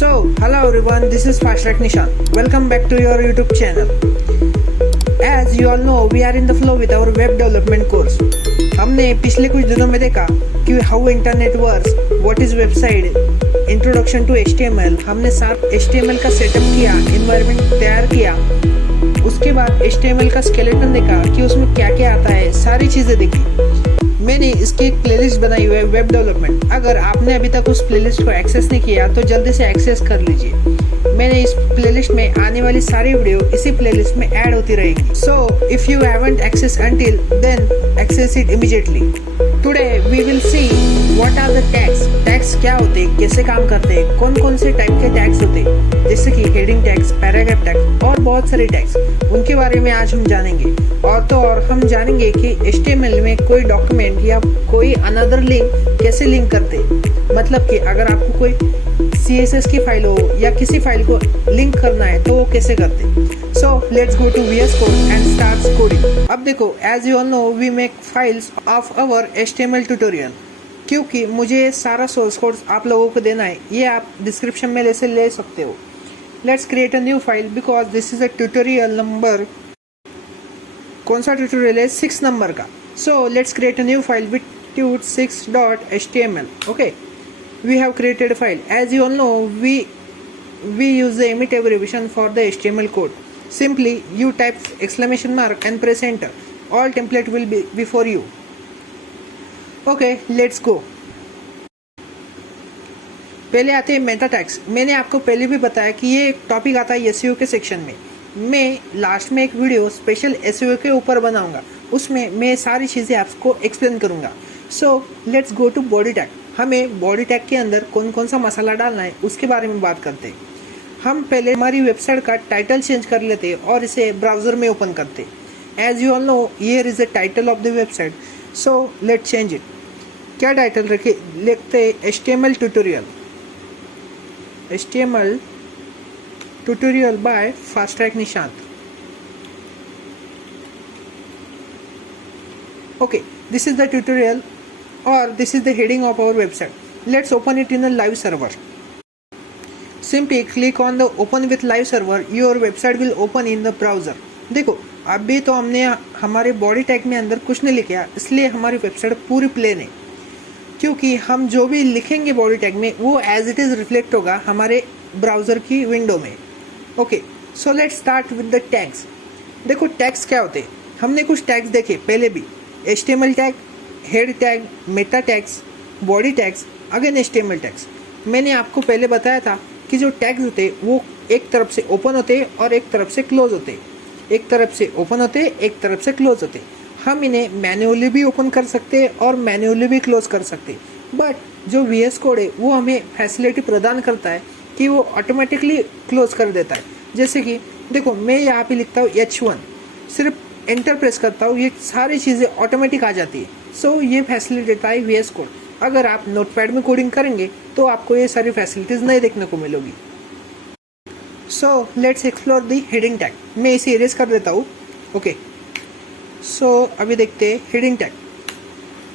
Hello everyone, this is Fast Track Nishan. Welcome back to your YouTube channel. As you all know, we are in the flow with our web development course. हमने पिछले कुछ दिनों में देखा कि how internet works, what is website, introduction to HTML. हमने साथ HTML का सेटअप किया, environment तैयार किया. उसके बाद HTML का skeleton देखा कि उसमें क्या क्या आता है, सारी चीज़ें देखी. मैंने इसकी एक प्लेलिस्ट बनाई हुई है वेब डेवलपमेंट. अगर आपने अभी तक उस प्लेलिस्ट को एक्सेस नहीं किया तो जल्दी से एक्सेस कर लीजिए. मैंने इस प्लेलिस्ट में आने वाली सारी वीडियो इसी प्लेलिस्ट में ऐड होती रहेगी. So if you haven't access until then access it immediately. Today we will see what are the tags. Tags क्या होते हैं, कैसे काम करते हैं, कौन कौन से टाइप के टैग्स होते हैं, जैसे कि हेडिंग टैग्स, पैराग्राफ टैग्स और बहुत सारे टैग्स. उनके बारे में आज हम जानेंगे. और तो और हम जानेंगे कि HTML में कोई डॉक्यूमेंट या कोई अनदर लिंक कैसे लिंक करते. मतलब कि अगर आपको कोई CSS की फाइल हो या किसी फाइल को लिंक करना है तो वो कैसे करते. So let's go to VS Code and start coding. अब देखो, as you all know we make files of our HTML tutorial. क्योंकि मुझे सारा सोर्स कोड आप लोगों को देना है, ये आप डिस्क्रिप्शन में से ले सकते हो. Let's create a new file because this is a tutorial number. कौन सा ट्यूटोरियल है? 6 नंबर का. So let's create a new file with tut6.html. Okay, we have created a file. As you all know, we use the emit abbreviation for the HTML code. Simply you type exclamation mark and press enter. All template will be before you. Okay, let's go. पहले आते हैं Meta tags. मैंने आपको पहले भी बताया कि ये एक टॉपिक आता है SEO के सेक्शन में. मैं लास्ट में एक वीडियो स्पेशल SEO के ऊपर बनाऊंगा, उसमें मैं सारी चीज़ें आपको एक्सप्लेन करूंगा. So let's go to body tag. हमें बॉडी टैग के अंदर कौन कौन सा मसाला डालना है उसके बारे में बात करते हैं. हम पहले हमारी वेबसाइट का टाइटल चेंज कर लेते और इसे ब्राउज़र में ओपन करते. As you all know, here is the title of the website. So let change it. क्या टाइटल रखे? लिखते HTML tutorial. HTML tutorial by fast track Nishant. Okay, this is the tutorial or this is the heading of our website. Let's open it in a live server. Simply click on the open with live server. Your website will open in the browser. देखो, अभी तो हमने हमारे body tag में अंदर कुछ नहीं लिखा, इसलिए हमारी वेबसाइट पूरी प्लेन है. क्योंकि हम जो भी लिखेंगे बॉडी टैग में वो एज इट इज़ रिफ्लेक्ट होगा हमारे ब्राउज़र की विंडो में. Okay, so let's start with the tags. देखो, टैग्स क्या होते हैं. हमने कुछ टैग्स देखे पहले भी. HTML tag, head tag, Meta tags, body tags, again HTML tags. मैंने आपको पहले बताया था कि जो टैग्स होते हैं वो एक तरफ से ओपन होते हैं और एक तरफ से क्लोज होते हैं. एक तरफ से ओपन होते हैं, एक तरफ से क्लोज होते हैं. हम इन्हें मैन्युअली भी ओपन कर सकते हैं और मैन्युअली भी क्लोज कर सकते हैं. बट जो VS कोड है वो हमें फैसिलिटी प्रदान करता है कि वो ऑटोमेटिकली क्लोज कर देता है. जैसे कि देखो, मैं यहाँ पे लिखता हूँ H1, सिर्फ एंटर प्रेस करता हूँ, ये सारी चीज़ें ऑटोमेटिक आ जाती है. सो ये फैसिलिटी देता है VS कोड. अगर आप नोटपैड में कोडिंग करेंगे तो आपको ये सारी फैसिलिटीज़ नहीं देखने को मिलेगी. So let's explore the heading tag. मैं इसे इरेज कर देता हूँ. ओके, सो अभी देखते हैं हेडिंग टैग.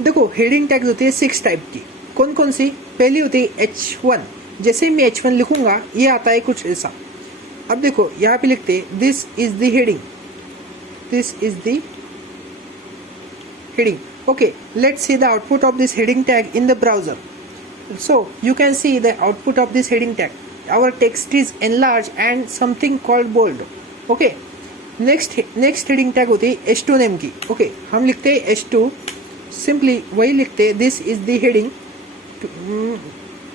देखो, हेडिंग टैग्स होती है 6 टाइप की. कौन कौन सी? पहली होती है H1. जैसे मैं H1 लिखूँगा ये आता है कुछ ऐसा. अब देखो, यहाँ पे लिखते हैं this is the heading. This is the heading. Okay, let's see the output of this heading tag in the browser. So you can see the output of this heading tag. Our text is enlarged and something called bold. Okay, next heading tag होती है H2 name की. Okay, हम लिखते हैं H2. Simply वही लिखते हैं this is the heading.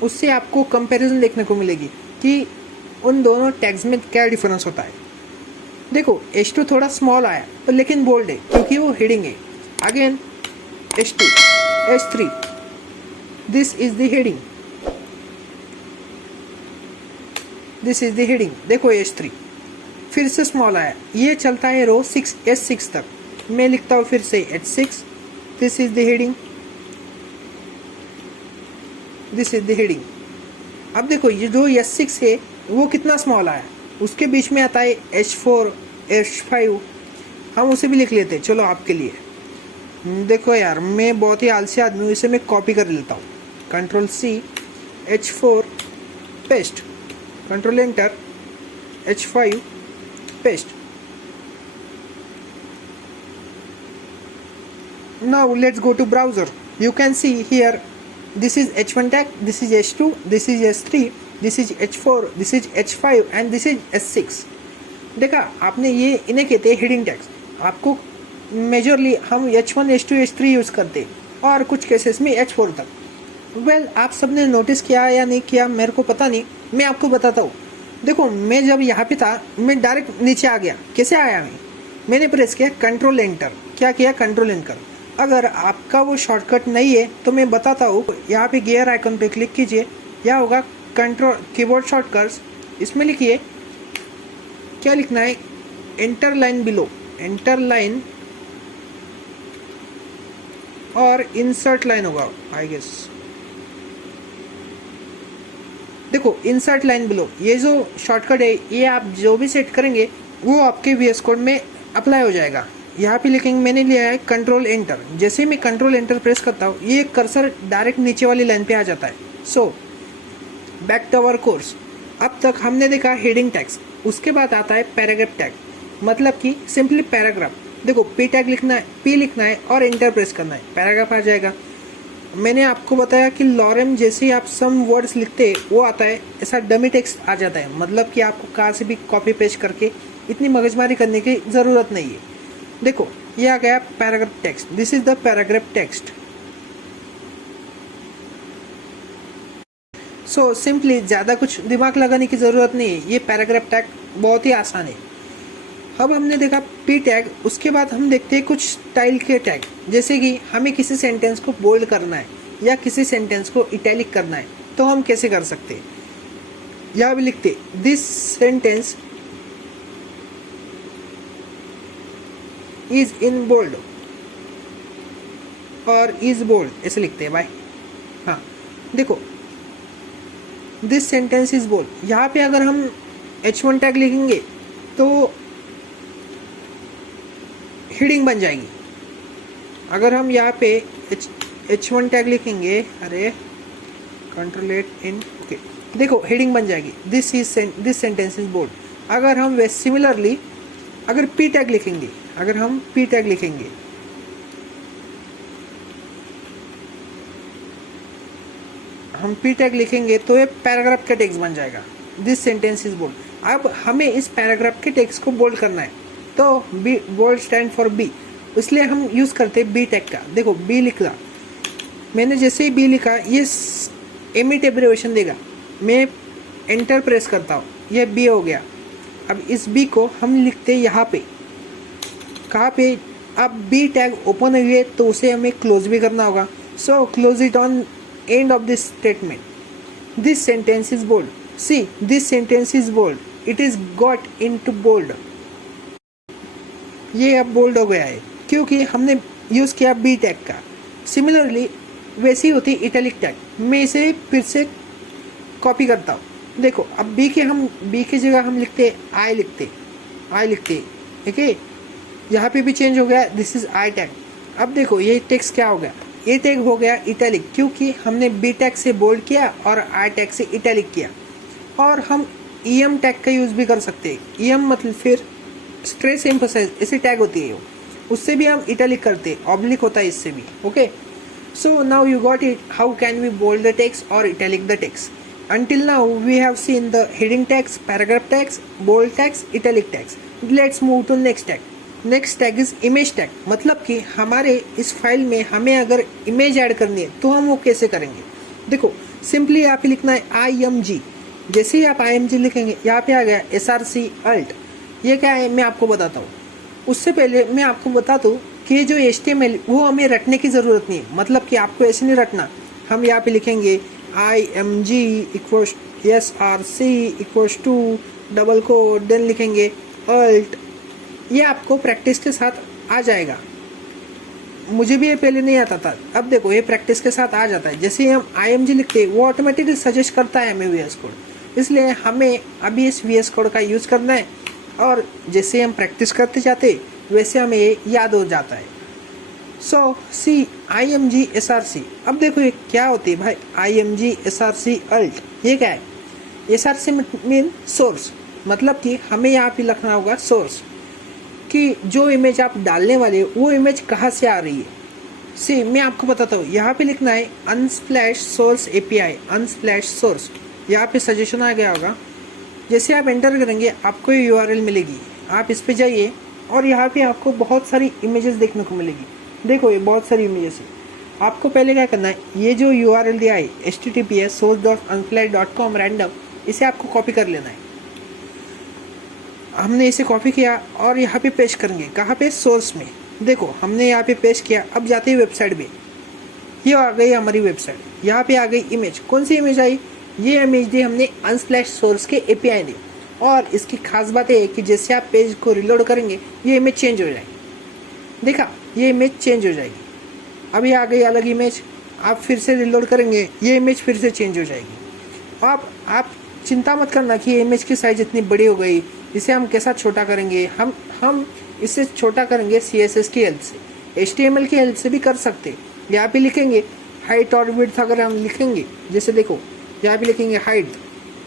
उससे आपको कंपैरिजन देखने को मिलेगी कि उन दोनों टैग्स में क्या डिफरेंस होता है. देखो, H2 थोड़ा स्मॉल आया पर लेकिन बोल्ड है क्योंकि वो हेडिंग है. Again H2, H3, this is the heading. This is the heading. देखो H3 फिर से स्मॉल आया. ये चलता है रो 6 S6 तक. मैं लिखता हूँ फिर से H6. This is the heading. This is the heading. अब देखो, ये जो S6 है वो कितना स्मॉल आया. उसके बीच में आता है H4, H5. हम उसे भी लिख लेते हैं. चलो आपके लिए. देखो यार, मैं बहुत ही आलसी आदमी हूँ, इसे मैं कॉपी कर लेता हूँ. Ctrl+C, H4, paste. Control enter, H5 paste. Now let's go to browser. You can see here this is H1 tag, this is H2, this is H3, this is H4, this is H5 and this is H6. देखा आपने, ये इन्हें कहते हैं heading tags. आपको majorly हम H1, H2, H3 use करते और कुछ केसेस में H4 तक. वेल आप सब ने नोटिस किया या नहीं किया मेरे को पता नहीं, मैं आपको बताता हूँ. देखो मैं जब यहाँ पे था मैं डायरेक्ट नीचे आ गया. कैसे आया मैंने प्रेस किया कंट्रोल एंटर. क्या किया? Control enter. अगर आपका वो शॉर्टकट नहीं है तो मैं बताता हूँ. यहाँ पे गियर आइकन पे क्लिक कीजिए, यह होगा कंट्रोल कीबोर्ड शॉर्टकट्स. इसमें लिखिए क्या लिखना है, enter line below, enter line और इंसर्ट लाइन होगा आई गेस. देखो इंसर्ट लाइन बिलो, ये जो शॉर्टकट है ये आप जो भी सेट करेंगे वो आपके VS कोड में अप्लाई हो जाएगा. यहाँ पे लिखेंगे, मैंने लिया है कंट्रोल एंटर. जैसे मैं कंट्रोल एंटर प्रेस करता हूँ ये कर्सर डायरेक्ट नीचे वाली लाइन पे आ जाता है. So back to our course. अब तक हमने देखा हेडिंग टैग्स, उसके बाद आता है पैराग्राफ टैग, मतलब कि सिंपली पैराग्राफ. देखो P टैग लिखना है, P लिखना है और एंटर प्रेस करना है, पैराग्राफ आ जाएगा. मैंने आपको बताया कि लॉरेम जैसे ही आप सम वर्ड्स लिखते हैं वो आता है, ऐसा डमी टेक्स्ट आ जाता है. मतलब कि आपको कहाँ से भी कॉपी पेस्ट करके इतनी मगजमारी करने की ज़रूरत नहीं है. देखो ये आ गया paragraph text. This is the paragraph text. So simply ज़्यादा कुछ दिमाग लगाने की ज़रूरत नहीं है, ये पैराग्राफ टैग बहुत ही आसान है. अब हमने देखा P टैग, उसके बाद हम देखते हैं कुछ स्टाइल के टैग. जैसे कि हमें किसी सेंटेंस को बोल्ड करना है या किसी सेंटेंस को इटैलिक करना है तो हम कैसे कर सकते हैं. यहाँ भी लिखते this sentence is in bold और इज बोल्ड, ऐसे लिखते हैं भाई. हाँ देखो दिस सेंटेंस इज बोल्ड. यहाँ पे अगर हम H1 टैग लिखेंगे तो हेडिंग बन जाएगी. अगर हम यहाँ पे H1 टैग लिखेंगे, अरे कंट्रोल एट इन, ओके देखो हेडिंग बन जाएगी. This sentence is bold. अगर हम वे सिमिलरली अगर P टैग लिखेंगे, अगर हम P टैग लिखेंगे तो ये पैराग्राफ का टेक्स्ट बन जाएगा. This sentence is bold. अब हमें इस पैराग्राफ के टेक्स्ट को बोल्ड करना है तो B, bold stand for B, इसलिए हम यूज़ करते हैं B टैग का. देखो B लिखा मैंने, जैसे ही B लिखा ये एमिट एब्रिवेशन देगा. मैं एंटर प्रेस करता हूँ, यह B हो गया. अब इस B को हम लिखते हैं यहाँ पे, कहाँ पे. अब B टैग ओपन हुई है तो उसे हमें क्लोज भी करना होगा. So close it on end of this statement. This sentence is bold. See this sentence is bold, it is got in to bold. ये अब बोल्ड हो गया है क्योंकि हमने यूज़ किया B टैग का. सिमिलरली वैसी होती इटैलिक टैग. मैं इसे फिर से कॉपी करता हूँ. देखो अब B की जगह हम लिखते I लिखते. ठीक है, यहाँ पे भी चेंज हो गया. This is I tag. अब देखो ये टेक्स्ट क्या हो गया, ये टैग हो गया इटैलिक क्योंकि हमने B टैग से बोल्ड किया और I टैग से इटैलिक किया. और हम EM टैग का यूज़ भी कर सकते हैं. EM मतलब फिर स्ट्रेस एम्फसाइज, ऐसी टैग होती है, उससे भी हम इटैलिक करते हैं, ऑब्लिक होता है इससे भी. Okay, so now you got it, how can we bold the text और italic the text. Until now we have seen the heading tags, paragraph tags, bold tags, italic tags. Let's move to next tag. Next tag is image tag. मतलब कि हमारे इस file में हमें अगर image add करनी है तो हम वो कैसे करेंगे. देखो सिंपली यहाँ पे लिखना है IMG. जैसे ही आप IMG लिखेंगे यहाँ पे आ गया SRC Alt. ये क्या है मैं आपको बताता हूँ. उससे पहले मैं आपको बताता हूँ कि ये जो HTML वो हमें रटने की ज़रूरत नहीं है. मतलब कि आपको ऐसे नहीं रटना. हम यहाँ पे लिखेंगे IMG equals SRC equals to double quote, then लिखेंगे Alt. ये आपको प्रैक्टिस के साथ आ जाएगा. मुझे भी ये पहले नहीं आता था, अब देखो ये प्रैक्टिस के साथ आ जाता है. जैसे ही हम IMG लिखते हैं वो ऑटोमेटिकली सजेस्ट करता है हमें VS कोड. इसलिए हमें अभी इस VS कोड का यूज़ करना है और जैसे हम प्रैक्टिस करते जाते वैसे हमें ये याद हो जाता है. सो सी IMG SRC. अब देखो ये क्या होती है भाई, IMG SRC Alt. ये क्या है, SRC मीन सोर्स, मतलब कि हमें यहाँ पे लिखना होगा सोर्स कि जो इमेज आप डालने वाले वो इमेज कहाँ से आ रही है। सी मैं आपको बताता हूँ, यहाँ पे लिखना है Unsplash source API, Unsplash source. यहाँ पे सजेशन आ गया होगा, जैसे आप एंटर करेंगे आपको ये URL मिलेगी, आप इस पे जाइए और यहाँ पे आपको बहुत सारी इमेजेस देखने को मिलेगी। देखो ये बहुत सारी इमेजेस है। आपको पहले क्या करना है, ये जो URL दिया है https source.unsplash.com random, इसे आपको कॉपी कर लेना है। हमने इसे कॉपी किया और यहाँ पे पेस्ट करेंगे, कहाँ पे, सोर्स में। देखो हमने यहाँ पे पेस्ट किया। अब जाते हैं वेबसाइट पे, ये आ गई हमारी वेबसाइट। यहाँ पे आ गई इमेज। कौन सी इमेज आई, ये इमेज दी हमने अनस्प्लैश सोर्स के API ने। और इसकी खास बात है कि जैसे आप पेज को रिलोड करेंगे ये इमेज चेंज हो जाएगी। देखा, ये इमेज चेंज हो जाएगी। अभी आ गई अलग इमेज, आप फिर से रिलोड करेंगे ये इमेज फिर से चेंज हो जाएगी। आप चिंता मत करना कि ये इमेज की साइज इतनी बड़ी हो गई, इसे हम कैसा छोटा करेंगे। हम इसे छोटा करेंगे CSS की हेल्प से, HTML की हेल्प से भी कर सकते। यहाँ पे लिखेंगे हाइट और विड्थ, अगर हम लिखेंगे, जैसे देखो यहाँ पे लिखेंगे हाइट,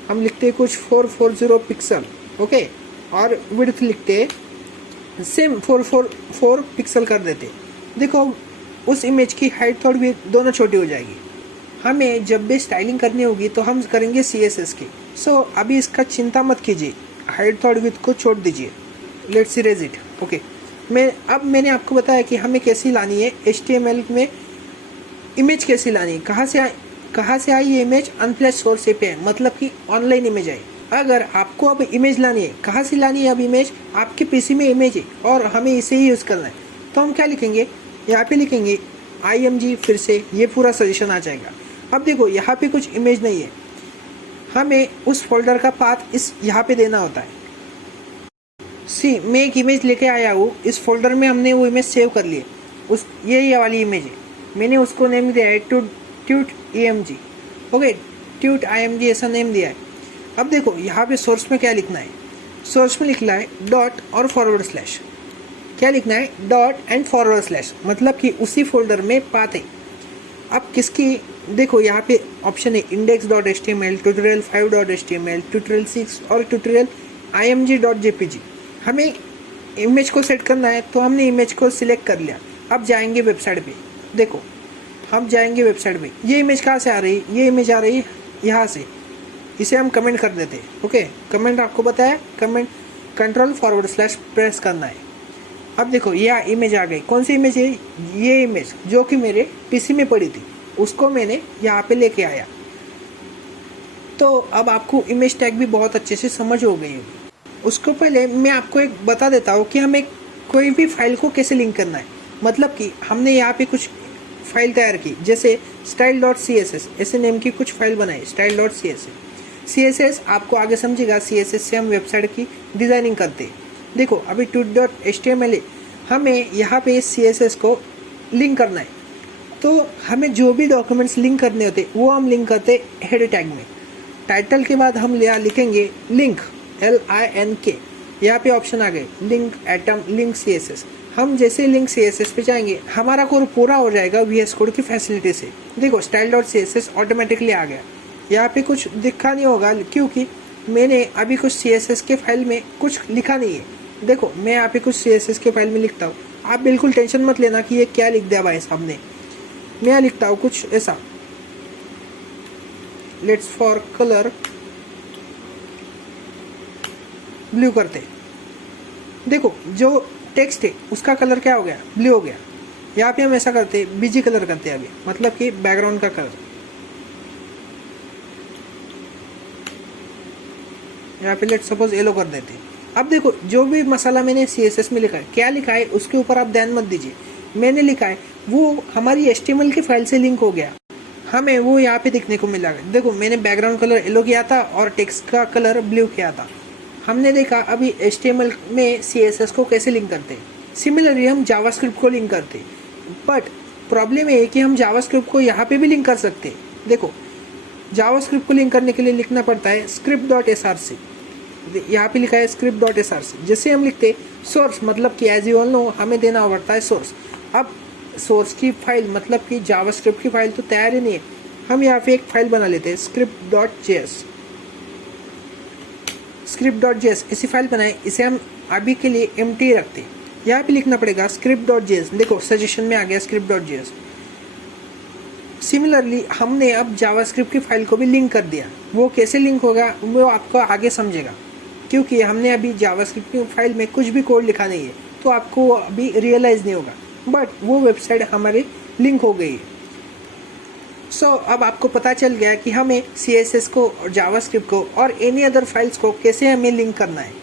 हम लिखते हैं कुछ 440 पिक्सल, ओके, और विड्थ लिखते सेम 444 पिक्सल कर देते। देखो उस इमेज की हाइट और विड्थ दोनों छोटी हो जाएगी। हमें जब भी स्टाइलिंग करनी होगी तो हम करेंगे CSS की। सो अभी इसका चिंता मत कीजिए, हाइट और विड्थ को छोड़ दीजिए। Let's erase it, okay. मैंने आपको बताया कि हमें कैसी लानी है HTML में इमेज, कैसी लानी है, कहाँ से आई ये इमेज, अनस्प्लैश सोर्स API, मतलब कि ऑनलाइन इमेज आई। अगर आपको अब इमेज लानी है, कहाँ से लानी है अब इमेज, आपके PC में इमेज है और हमें इसे ही यूज़ करना है, तो हम क्या लिखेंगे, यहाँ पे लिखेंगे IMG, फिर से ये पूरा सजेशन आ जाएगा। अब देखो यहाँ पे कुछ इमेज नहीं है, हमें उस फोल्डर का पाथ इस यहाँ पे देना होता है। सी मैं एक इमेज लेके आया हूँ, इस फोल्डर में हमने वो इमेज सेव कर ली है। ये वाली इमेज है, मैंने उसको नेम दिया है tweet EMG, okay, tweet IMG ऐसा नेम दिया है। अब देखो यहाँ पे सोर्स में क्या लिखना है, सोर्स में लिखना है डॉट और फॉरवर्ड स्लैश। क्या लिखना है, डॉट एंड फॉरवर्ड स्लैश, मतलब कि उसी फोल्डर में पाथ है। अब किसकी, देखो यहाँ पे ऑप्शन है index.html, tutorial5.html, tutorial6 और tutorial img.jpg। हमें इमेज को सेट करना है, तो हमने इमेज को सिलेक्ट कर लिया। अब जाएंगे वेबसाइट पे, देखो हम जाएंगे वेबसाइट पे। ये इमेज कहाँ से आ रही है, ये इमेज आ रही है यहाँ से। इसे हम कमेंट कर देते हैं, ओके। कमेंट आपको बताया, कमेंट Ctrl// प्रेस करना है। अब देखो ये इमेज आ गई। कौन सी इमेज है, ये इमेज जो कि मेरे PC में पड़ी थी, उसको मैंने यहाँ पे लेके आया। तो अब आपको इमेज टैग भी बहुत अच्छे से समझ हो गई होगी। उसको पहले मैं आपको एक बता देता हूँ कि हमें कोई भी फाइल को कैसे लिंक करना है। मतलब कि हमने यहाँ पे कुछ फाइल तैयार की, जैसे style.css, ऐसे नेम की कुछ फाइल बनाई, style.css आपको आगे समझेगा। CSS से हम वेबसाइट की डिज़ाइनिंग करते हैं। देखो अभी tut.html हमें यहाँ पे CSS को लिंक करना है, तो हमें जो भी डॉक्यूमेंट्स लिंक करने होते वो हम लिंक करते हेड टैग में। टाइटल के बाद हम लिखेंगे लिंक, LINK। यहाँ पे ऑप्शन आ गए लिंक एटम, लिंक CSS। हम जैसे लिंक CSS पे जाएंगे हमारा कोड पूरा हो जाएगा VS कोड की फैसिलिटी से। देखो style.css ऑटोमेटिकली आ गया। यहाँ पे कुछ दिखा नहीं होगा क्योंकि मैंने अभी कुछ CSS के फाइल में कुछ लिखा नहीं है। देखो मैं यहाँ पे कुछ CSS के फाइल में लिखता हूँ, आप बिल्कुल टेंशन मत लेना कि ये क्या लिख दिया भाई साहब ने। मैं यहाँ लिखता हूँ कुछ ऐसा, लेट्स फॉर कलर ब्लू करते। देखो जो टेक्स्ट है उसका कलर क्या हो गया, ब्लू हो गया। यहाँ पे हम ऐसा करते, BG कलर करते हैं अभी, मतलब कि बैकग्राउंड का कलर। यहाँ पे लेट्स सपोज येलो कर देते। अब देखो जो भी मसाला मैंने CSS में लिखा है, क्या लिखा है उसके ऊपर आप ध्यान मत दीजिए। मैंने लिखा है वो हमारी HTML की फाइल से लिंक हो गया, हमें वो यहाँ पे दिखने को मिला। देखो मैंने बैकग्राउंड कलर येलो किया था और टेक्स्ट का कलर ब्लू किया था। हमने देखा अभी HTML में CSS को कैसे लिंक करते हैं। सिमिलरली हम जावास्क्रिप्ट को लिंक करते हैं, बट प्रॉब्लम ये है कि हम जावास्क्रिप्ट को यहाँ पे भी लिंक कर सकते हैं। देखो जावास्क्रिप्ट को लिंक करने के लिए लिखना पड़ता है script.src। यहाँ पे लिखा है script.src। जैसे हम लिखते सोर्स, मतलब कि एज यू ऑल नो हमें देना पड़ता है सोर्स। अब सोर्स की फाइल मतलब कि जावास्क्रिप्ट की फाइल तो तैयार ही नहीं है, हम यहाँ पे एक फाइल बना लेते हैं script.js। script.js ऐसी फाइल बनाए, इसे हम अभी के लिए empty रखते हैं। यहाँ पे लिखना पड़ेगा script.js। देखो सजेशन में आ गया script.js। सिमिलरली हमने अब जावास्क्रिप्ट की फाइल को भी लिंक कर दिया। वो कैसे लिंक होगा वो आपको आगे समझेगा, क्योंकि हमने अभी जावास्क्रिप्ट की फाइल में कुछ भी कोड लिखा नहीं है, तो आपको अभी रियलाइज़ नहीं होगा, बट वो वेबसाइट हमारे लिंक हो गई है। सो अब आपको पता चल गया कि हमें CSS को और जावास्क्रिप्ट को और एनी अदर फाइल्स को कैसे हमें लिंक करना है।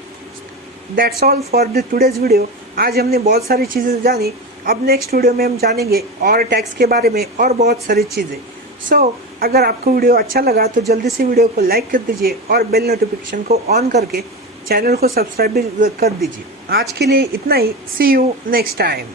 That's all for the today's video. आज हमने बहुत सारी चीज़ें जानी। अब नेक्स्ट वीडियो में हम जानेंगे और टैग्स के बारे में और बहुत सारी चीज़ें। सो अगर आपको वीडियो अच्छा लगा तो जल्दी से वीडियो को लाइक कर दीजिए और बेल नोटिफिकेशन को ऑन करके चैनल को सब्सक्राइब भी कर दीजिए। आज के लिए इतना ही। सी यू नेक्स्ट टाइम।